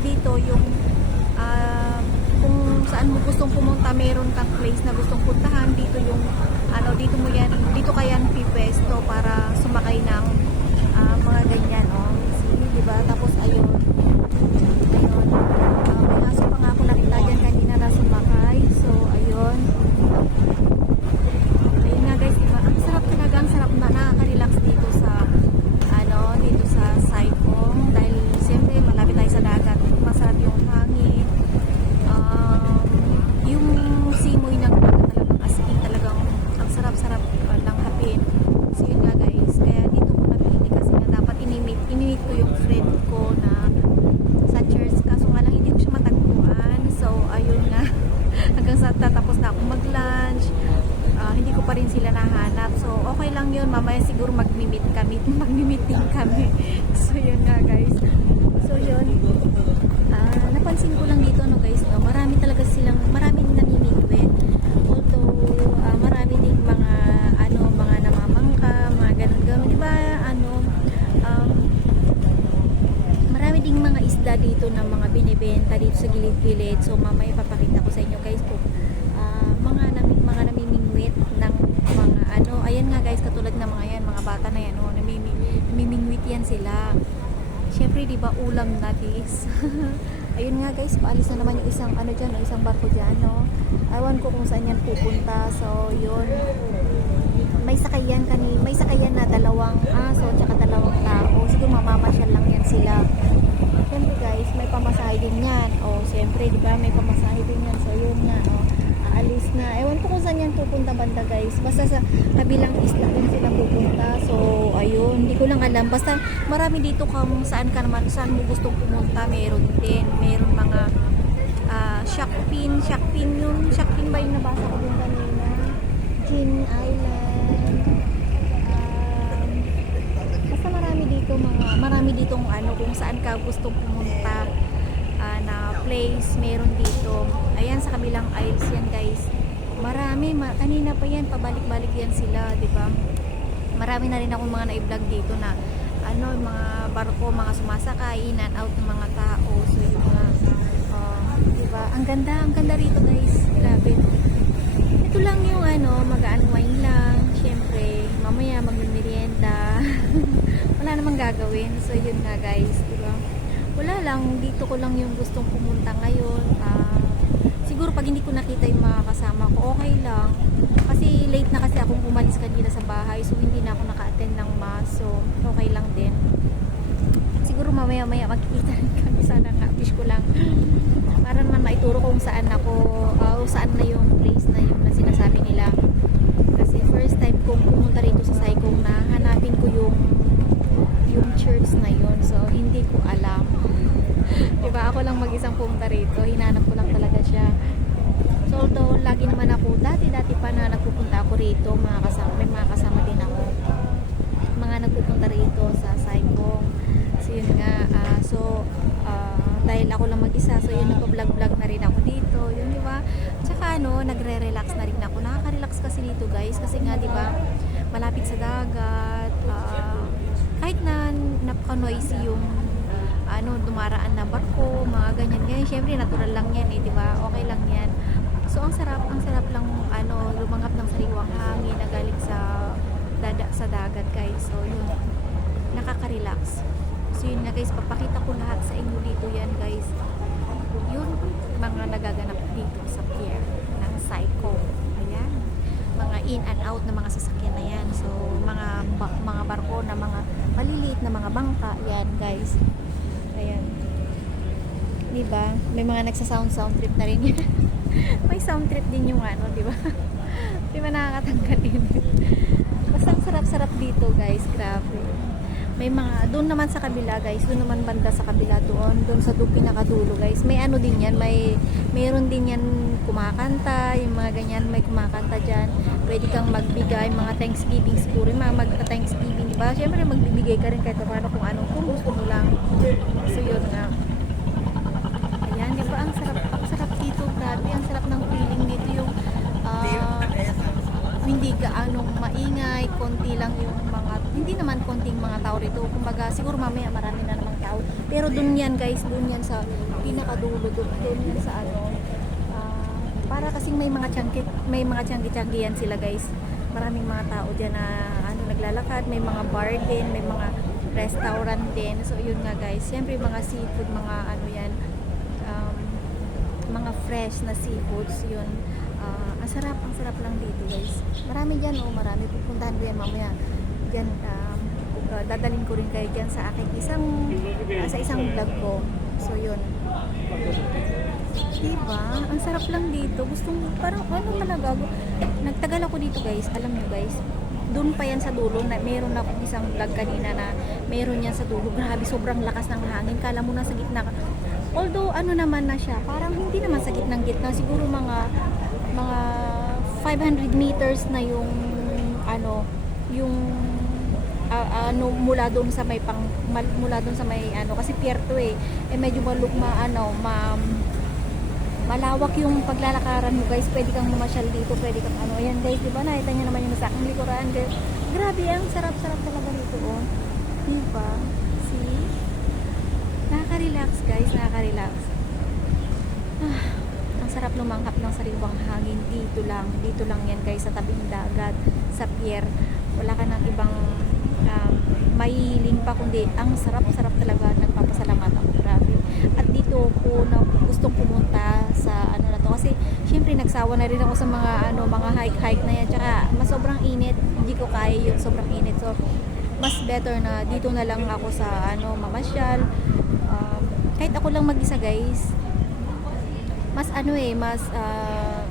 dito yung kung saan mo gustong pumunta, meron kang place na gustong puntahan, dito yung dito kayan pipwesto para sumakay ng mga ganyan, oh. See, diba? Tapos ayun, pumasok pa nga ako, nakita dyan kanina na sumakay. So ayun nga guys, diba? Ang sarap talaga, ang sarap na, nakaka-relax dito sa dito sa Saikong, dahil siyempre malapit tayo sa dagat, masarap yung hangin, yung simoy ng dagat talagang asking, talagang ang sarap-sarap lang hapin. So yun nga guys, kaya dito ko napili kasi nga dapat inimit ko yung friend ko na sa church, kaso nga lang hindi ko siya matagpuan. So ayun nga, hanggang sa tatapos na akong mag-lunch, hindi ko pa rin sila nahanap. So okay lang yun, mamaya siguro magmi-meet din kami. So yun nga guys, so yun, napansin ko lang dito, no guys, no, marami din nami-meet with, although marami ding mga mga namamangka, mga ganun-ganun, di ba, marami ding mga isda dito na mga binibenta dito sa gilid-gilid. So mamaya papakita ko sa inyo guys kung mga namimingwit ng mga ayan nga guys, katulad ng mga yan, mga bata na yan, namimingwit yan sila. Syempre, di ba, ulam na this. Ayun nga guys, paalis na naman yung isang dyan, isang barko dyan, no. Ewan ko kung saan yan pupunta. So yun, may sakayan na dalawang aso tsaka dalawang tao. Siguro mamamasyal lang yan sila. Syempre guys, may pamasahe din yan. Syempre, di ba, may pamasahe din yan. So yun nga, aalis na. Ewan ko kung saan yan pupunta banda guys. Basta sa kabilang isla din sila pupunta. So ayun, hindi ko lang alam. Basta marami dito kung saan mo gustong pumunta. Meron mga shark fin ba yung nabasa ko din kanina? Jean Island. Basta marami dito kung saan ka gustong pumunta na place, meron dito. Ayan, sa kabilang aisles yan guys, kanina pa yan, pabalik-balik yan sila, di ba? Marami na rin akong mga na-vlog dito na mga barko, mga sumasakay, in and out ng mga tao. So yun nga, di ba? Ang ganda rito guys, grabe. Ito lang yung mag-unwind lang, syempre mamaya magmimerienda. Wala namang gagawin. So yun nga guys, di ba? Wala lang, dito ko lang yung gustong pumunta ngayon. Siguro pag hindi ko nakita yung mga kasama ko, okay lang. Kasi late na kasi akong umalis kanina sa bahay, so hindi na ako naka-attend ng mass. So okay lang din. Siguro mamaya magkikita rin kami. Sana nga, wish ko lang. Para naman maituro kung saan saan na yung place na yung na sinasabi nila. Kasi first time kong pumunta rito sa Saikong, na hanapin ko yung church na yun. So hindi ko alam. Diba, ako lang mag-isang pumunta rito, hinanap ko lang talaga siya. So although lagi naman ako, dati pa na nagpupunta ako rito, may mga kasama din ako, mga nagpupunta rito sa Saikong. So yun nga, dahil ako lang mag-isa, so yun, nagpa-vlog na rin ako dito, yun, diba? Tsaka nagre-relax na rin ako. Nakaka-relax kasi dito guys, kasi nga diba, malapit sa dagat, kahit na napaka-noisy yung dumaraan na barko, mga ganyan. Syempre natural lang yan di ba? Okay lang yan. So ang sarap lang lumangap ng sariwang hangin na galing sa dagat guys. So yun, nakaka-relax. So yun nga guys, papakita ko lahat sa inyo dito yan guys. Yun, mga nagaganap dito sa pier ng Saikong. Ayan, mga in and out na mga sasakyan na yan. So mga barko na mga maliliit na mga bangka yan guys. Ayan. Diba? May mga nagsa-sound trip na rin yan. May sound trip din yung diba? Diba nakakatanggal din? Basta ang sarap-sarap dito guys. Grabe. May mga, doon naman sa kabila guys, doon naman banda sa kabila doon sa pinakadulo guys. May din yan, mayroon din yan kumakanta, yung mga ganyan, may kumakanta dyan. Pwede kang magbigay, mga Thanksgiving siguro, mga mag-Thanksgiving, diba? Siyempre magbibigay ka rin kahit paano kung gusto mo lang. So yun nga. Ayan, diba? Ang sarap dito, grabe. Ang sarap ng feeling dito, yung hindi gaanong maingay, konti lang yung mga, hindi naman konting mga tao rito. Kumbaga, siguro mamaya marami na namang tao. tao. Pero dun yan guys, dun yan sa pinakadulo, dun yan sa ano, para kasing may mga tiyanggi yan sila guys. Maraming mga tao diyan na ano naglalakad, may mga bar din, may mga restaurant din. So yun nga guys, siyempre mga seafood, mga ano yan, mga fresh na seafoods yun. Ang sarap lang dito guys. Marami dyan, marami. Pupuntahan ko yan mamaya. Dyan, dadalhin ko rin kayo dyan sa aking sa isang vlog ko. So yun. Diba? Ang sarap lang dito. Parang ano talaga. Nagtagal ako dito guys. Alam nyo guys. Doon pa yan sa dulo. Meron akong isang vlog kanina na meron yan sa dulo. Grabe, sobrang lakas ng hangin. Kala mo na sa gitna. Although ano naman na siya. Parang hindi naman sa gitnang gitna. Siguro mga 500 meters na yung ano, yung mula doon sa may kasi pier to medyo malawak yung paglalakaran mo guys. Pwede kang mamasyal dito, pwede kang ano, ayan guys, di ba nakita niyo naman yung sa aking likuran guys. Grabe, ang sarap talaga dito di ba? See, nakaka-relax guys, nakaka-relax. Ang sarap lumanghap ng sariwang hangin dito lang yan guys, sa tabing dagat, sa pier. Wala ka ng ibang mahihiling pa, kundi ang sarap talaga. Nagpapasalamat ako, grabe. At dito ko na gustong pumunta sa ano na to, kasi syempre nagsawa na rin ako sa mga hike na yan, tsaka mas sobrang init, hindi ko kaya yung sobrang init. So mas better na dito na lang ako sa mamasyal. Kahit ako lang mag-isa guys, mas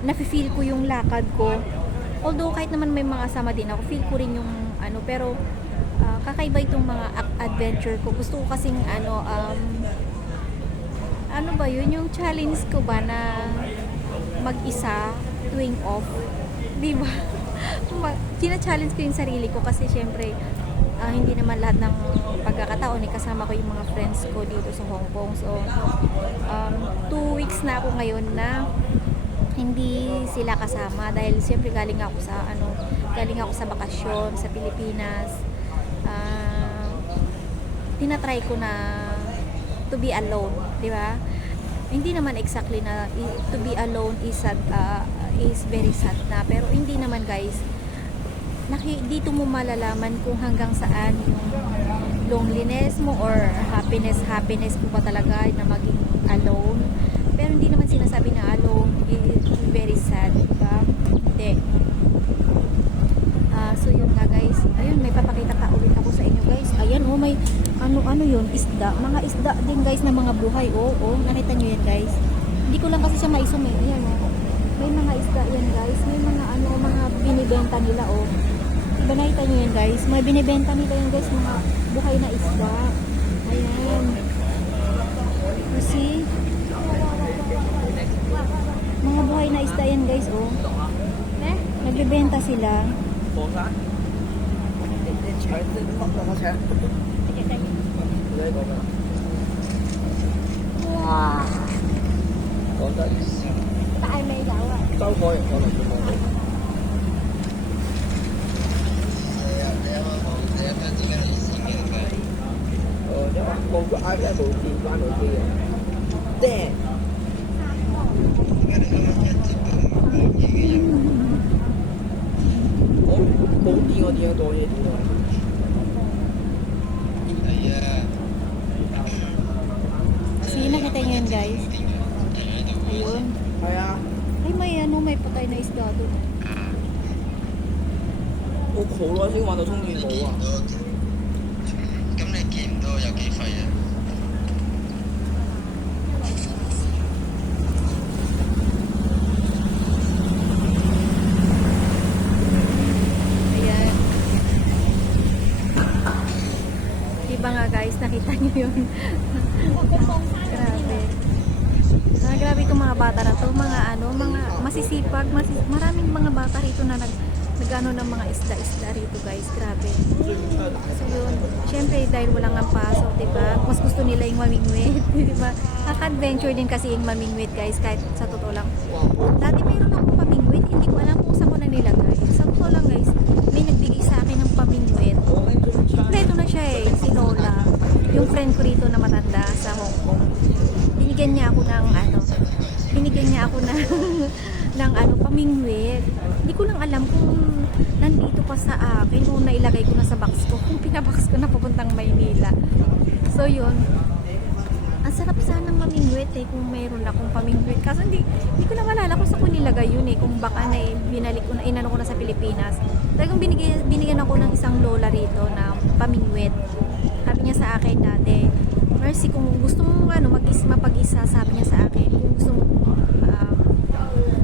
nafe-feel ko yung lakad ko. Although kahit naman may mga kasama din ako, feel ko rin yung pero kakaiba itong mga adventure ko. Gusto ko kasing ba yun, yung challenge ko ba na mag-isa tuwing off, di ba? China-challenge ko yung sarili ko kasi syempre hindi naman lahat ng pagkakataon kasama ko yung mga friends ko dito sa Hong Kong. So 2 weeks na ako ngayon na hindi sila kasama dahil siyempre galing ako sa bakasyon sa Pilipinas. Tinatry ko na to be alone, di ba? Hindi naman exactly na to be alone is very sad na, pero hindi naman guys. Dito mo malalaman kung hanggang saan yung loneliness mo or happiness mo ba talaga na maging alone. Pero hindi naman sinasabi na alone is very sad, diba? Hindi. So yun nga guys, ayun, may papakita pa ulit ako sa inyo guys. Ayan, may ano yun, isda, mga isda din guys na mga buhay. Nakita nyo yan guys. Hindi ko lang kasi siya maisum ayan may mga isda yan guys, may mga mga binibenta nila diba, nakita nyo yan guys, may binibenta nila yan guys, mga buhay na isda. Ayan, you see, mga buhay na isda yan guys. Nagbebenta sila. Wow. Tại mày đậu à? Đâu thôi, con là con. Con có ai cái bộ phim qua nội kia. Đè. Bốn đi tôi đi. Nakita nyo yun guys. Ayun. May patay na isda doon. 我好耐先玩到充電寶啊！咁你見唔到有幾廢啊？ Ayan. Diba nga guys, nakita nyo yun. Grabe. Grabe itong mga bata na to, mga masisipag, maraming mga bata rito na nagano ng mga isda rito guys. Grabe. So yun, syempre dahil walang ang pasok, diba? Mas gusto nila yung mamingwit, diba? Kaka-adventure din kasi yung mamingwit guys, kahit sa totoo lang. Dati mayroon akong pamingwit, hindi ko alam kung saan ko na nilagay. Sa totoo lang guys, may nagbigay sa akin ng pamingwit. Kompleto na siya si Lola. yung friend ko rito na matanda sa Hong Kong, binigyan niya ako ng ng pamingwit. Hindi ko lang alam kung nandito pa sa akin o nailagay ko na sa box ko, kung pinabox ko na papuntang Maynila. So yun, ang sarap sanang mamingwit kung mayroon akong pamingwit. Kaso hindi ko na malala kung saan ko nilagay yun kung baka na binalik ko na, inano ko na sa Pilipinas. Talagang binigyan ako ng isang lola rito na pamingwit. Sabi niya sa akin dati, Mercy, kung gusto mo mapag-isa, sabi niya sa akin, kung gusto mo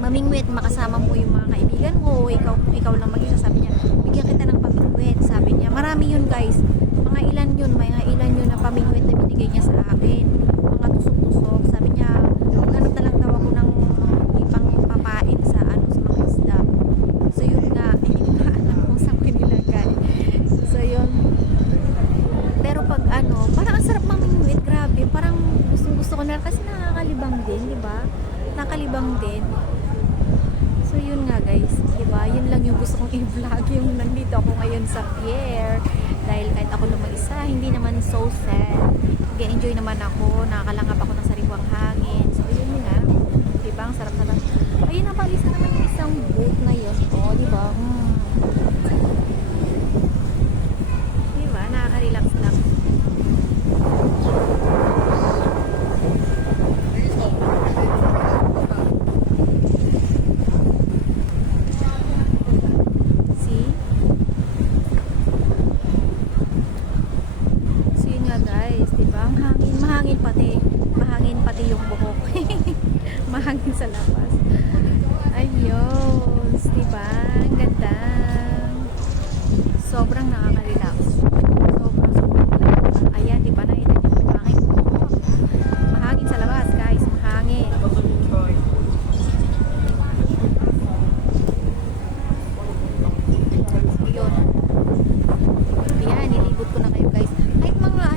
mamingwit, makasama mo yung mga kaibigan mo, o ikaw lang mag-isa, sabi niya, bigyan kita ng pamingwit. Sabi niya, marami yun guys, mga ilan yun na pamingwit na binigay niya sa akin, mga tusok-tusok. Sabi niya, ganun na lang daw ako ng ipang papain sa mga isda. So yun nga, hindi ko na alam kung saan ko nilagay. So yun, pero pag parang ang sarap mamingwit, grabe, parang gusto ko na, kasi nakakalibang din, di ba? Nakalibang din. So yun nga guys, di ba? Yun lang yung gusto kong i-vlog, yung nandito ako ngayon sa pier. Dahil kahit ako lang mag-isa, hindi naman so sad. Nag-enjoy naman ako, nakakalangap ako ng sariwang hangin. So yun nga, di ba? Ang sarap-sarap. Ayun, napalisa naman yung isang boat na yun. Oh, di ba? Di ba? Nakaka-relax lang. Mahangin pati yung buhok. Mahangin sa labas. Ayun, diba? Ang ganda. Sobrang nakaka-relax. Sobrang. Ayan, diba? Nakita niyo yung aking buhok. Mahangin sa labas, guys. Mahangin. Ayun. Ayan, nilibot ko na kayo, guys. Kahit mga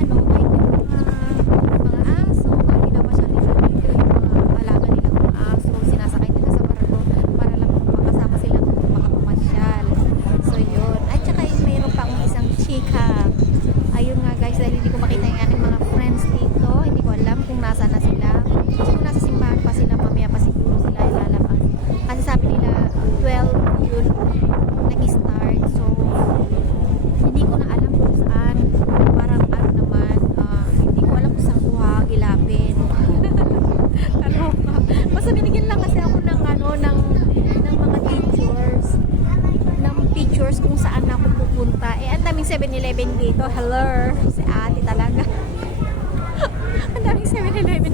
kung saan ako pupunta. Ang daming 7-Eleven dito. Hello. Si ate talaga. Ang daming 7-Eleven